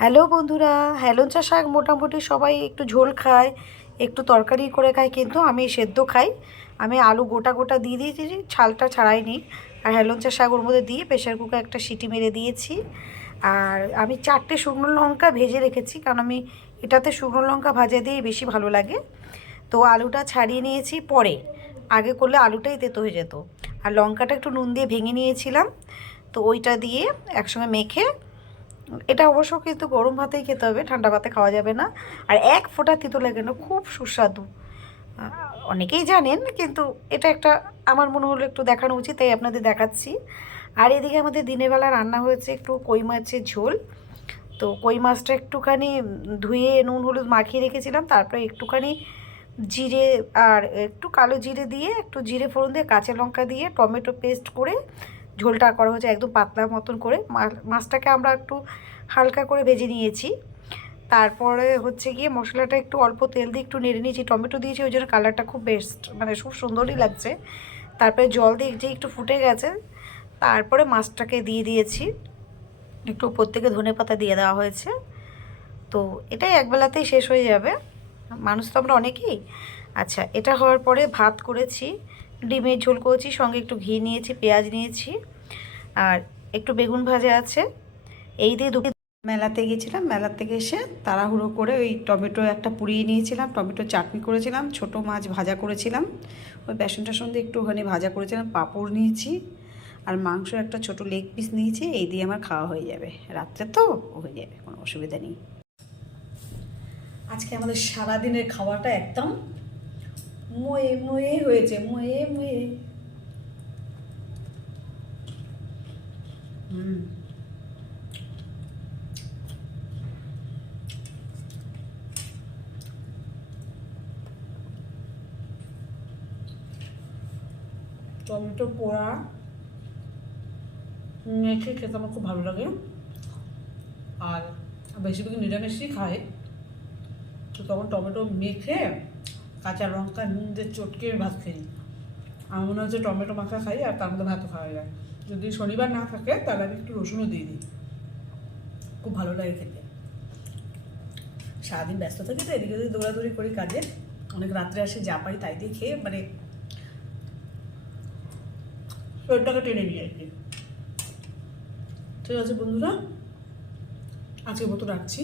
Hello বন্ধুরা, হেলেঞ্চা শাক মোটামুটি সবাই একটু ঝোল খায়, একটু তরকারি করে খায়, কিন্তু আমি সেদ্ধ খাই। আমি আলু গোটা গোটা দিয়ে দিয়েছি, ছালটা ছাড়াইনি। আর হেলেঞ্চা শাক ওর মধ্যে দিয়ে প্রেশার কুকারে একটা সিটি মেরে দিয়েছি। আর আমি 4টে শুকনো লঙ্কা ভেজে রেখেছি, কারণ আমি এটাতে শুকনো লঙ্কা ভাজা দিয়ে বেশি ভালো লাগে। তো আলুটা ছাড়িয়ে নিয়েছি পরে, আগে করলে আলুটাই তেতো হয়ে যেত। আর লঙ্কাটা একটু নুন দিয়ে ভেঙে নিয়েছিলাম, তো ওইটা দিয়ে একসঙ্গে মেখে, এটা অবশ্য কিন্তু গরম ভাতেই খেতে হবে, ঠান্ডা ভাতে খাওয়া যাবে না। আর এক ফোঁটা তিতো লাগে না, খুব সুস্বাদু। অনেকেই জানেন, কিন্তু এটা একটা আমার মনে হলো একটু দেখানো উচিত, তাই আপনাদের দেখাচ্ছি। আর এদিকে আমাদের দিনের বেলা রান্না হয়েছে একটু কই মাছের ঝোল। তো কই মাছটা একটুখানি ধুয়ে নুন হলুদ মাখিয়ে রেখেছিলাম, তারপরে একটুখানি জিরে আর একটু কালো জিরে দিয়ে, একটু জিরে ফোড়ন দিয়ে, কাঁচা লঙ্কা দিয়ে, টমেটো পেস্ট করে ঝোলটা করা হয়েছে একদম পাতলা মতন করে। মাছটাকে আমরা একটু হালকা করে ভেজে নিয়েছি। তারপরে হচ্ছে গিয়ে মশলাটা একটু অল্প তেল দিয়ে একটু নেড়ে নিয়েছি, টমেটো দিয়েছি, ওই জন্য কালারটা খুব বেস্ট, মানে খুব সুন্দরই লাগছে। তারপরে জল দিয়ে যে একটু ফুটে গেছে, তারপরে মাছটাকে দিয়ে দিয়েছি, একটু উপর থেকে ধনেপাতা দিয়ে দেওয়া হয়েছে। তো এটাই একবেলাতেই শেষ হয়ে যাবে, মানুষ তো আমরা অনেকেই। আচ্ছা, এটা হওয়ার পরে ভাত করেছি, ডিমের ঝোল করেছি, সঙ্গে একটু ঘি নিয়েছি, পেঁয়াজ নিয়েছি, আর একটু বেগুন ভাজা আছে। এই দিয়ে মেলাতে গেছিলাম, মেলার থেকে এসে তাড়াহুড়ো করে ওই টমেটো একটা পুড়িয়ে নিয়েছিলাম, টমেটো চাটনি করেছিলাম, ছোট মাছ ভাজা করেছিলাম, ওই বেসন টেসন দিয়ে একটুখানি ভাজা করেছিলাম, পাঁপড় নিয়েছি, আর মাংস একটা ছোট লেগ পিস নিয়েছি। এই দিয়ে আমার খাওয়া হয়ে যাবে, রাত্রে তো হয়ে যাবে, কোনো অসুবিধা নেই। আজকে আমাদের সারাদিনের খাওয়াটা একদম ময়ে ময়ে হয়েছে, ময়ে ময়ে। টমেটো পোড়া মেখে খেতে আমার খুব ভালো লাগে, আর বেশিরভাগ নিরামিষই খাই। তো তখন টমেটো মেখে কাঁচা লঙ্কা নুন দিয়ে চটকে ভাত খাই। আমার মনে হচ্ছে টমেটো মাখা খাই আর তার মধ্যে ভাতও খাওয়া যায়। যদি শনিবার না থাকে তাহলে আমি একটু রসুনও দিয়ে দিই, খুব ভালো লাগে খেতে। সারাদিন ব্যস্ত থাকি তো, এদিকে যদি দৌড়াদৌড়ি করি কাজে, অনেক রাত্রে আসে, যা পারি তাই দিয়ে খেয়ে মানে শরীরটাকে টেনে নিয়ে আর কি। ঠিক আছে বন্ধুরা, আজকের মতো রাখছি।